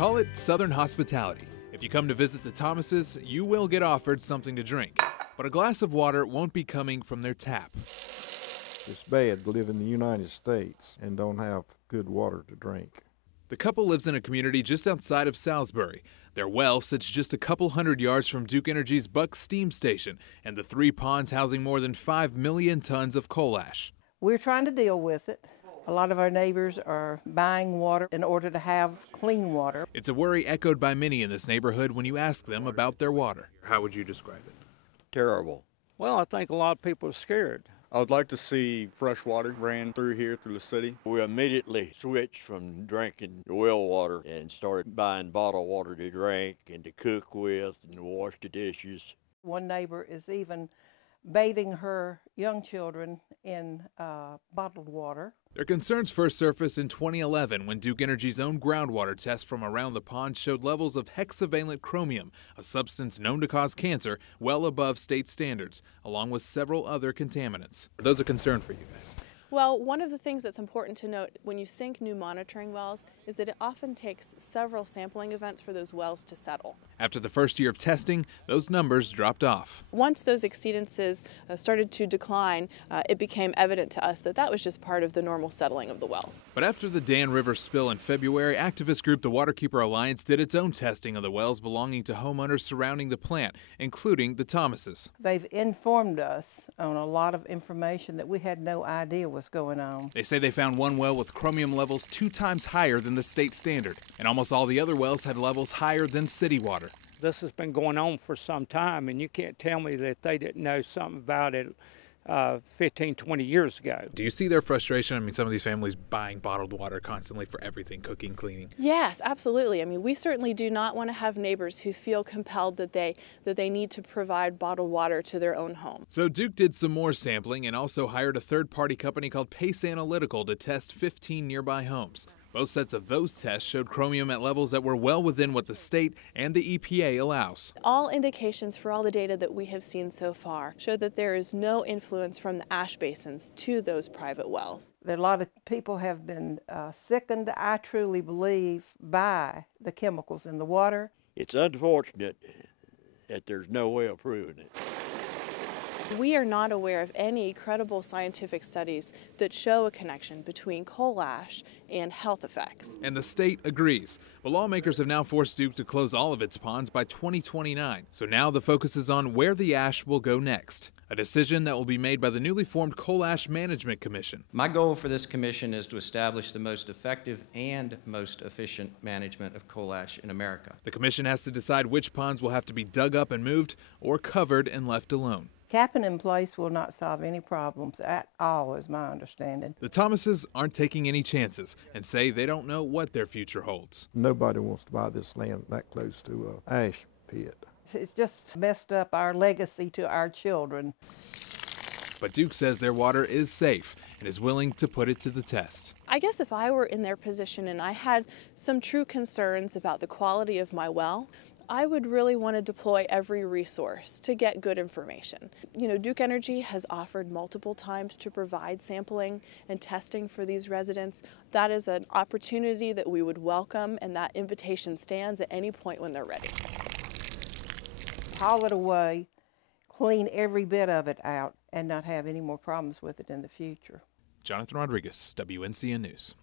Call it Southern hospitality. If you come to visit the Thomases, you will get offered something to drink. But a glass of water won't be coming from their tap. It's bad to live in the United States and don't have good water to drink. The couple lives in a community just outside of Salisbury. Their well sits just a couple hundred yards from Duke Energy's Buck Steam Station and the 3 ponds housing more than 5 million tons of coal ash. We're trying to deal with it. A lot of our neighbors are buying water in order to have clean water. It's a worry echoed by many in this neighborhood when you ask them about their water. How would you describe it? Terrible. Well, I think a lot of people are scared. I would like to see fresh water ran through here, through the city. We immediately switched from drinking the well water and started buying bottled water to drink and to cook with and to wash the dishes. One neighbor is even bathing her young children in bottled water. Their concerns first surfaced in 2011 when Duke Energy's own groundwater tests from around the pond showed levels of hexavalent chromium, a substance known to cause cancer, well above state standards, along with several other contaminants. Are those a concern for you guys? Well, one of the things that's important to note when you sink new monitoring wells is that it often takes several sampling events for those wells to settle. After the first year of testing, those numbers dropped off. Once those exceedances started to decline, it became evident to us that that was just part of the normal settling of the wells. But after the Dan River spill in February, activist group the Waterkeeper Alliance did its own testing of the wells belonging to homeowners surrounding the plant, including the Thomases. They've informed us on a lot of information that we had no idea was going on. They say they found one well with chromium levels 2 times higher than the state standard, and almost all the other wells had levels higher than city water. This has been going on for some time, and you can't tell me that they didn't know something about it 15, 20 years ago. Do you see their frustration? I mean, some of these families buying bottled water constantly for everything, cooking, cleaning. Yes, absolutely. I mean, we certainly do not want to have neighbors who feel compelled that they need to provide bottled water to their own home. So Duke did some more sampling and also hired a third-party company called Pace Analytical to test 15 nearby homes. Both sets of those tests showed chromium at levels that were well within what the state and the EPA allows. All indications for all the data that we have seen so far show that there is no influence from the ash basins to those private wells. A lot of people have been sickened, I truly believe, by the chemicals in the water. It's unfortunate that there's no way of proving it. We are not aware of any credible scientific studies that show a connection between coal ash and health effects. And the state agrees. But lawmakers have now forced Duke to close all of its ponds by 2029. So now the focus is on where the ash will go next. A decision that will be made by the newly formed Coal Ash Management Commission. My goal for this commission is to establish the most effective and most efficient management of coal ash in America. The commission has to decide which ponds will have to be dug up and moved or covered and left alone. Capping in place will not solve any problems at all, is my understanding. The Thomases aren't taking any chances and say they don't know what their future holds. Nobody wants to buy this land that close to an ash pit. It's just messed up our legacy to our children. But Duke says their water is safe and is willing to put it to the test. I guess if I were in their position and I had some true concerns about the quality of my well, I would really want to deploy every resource to get good information. You know, Duke Energy has offered multiple times to provide sampling and testing for these residents. That is an opportunity that we would welcome, and that invitation stands at any point when they're ready. Haul it away, clean every bit of it out, and not have any more problems with it in the future. Jonathan Rodriguez, WNCN News.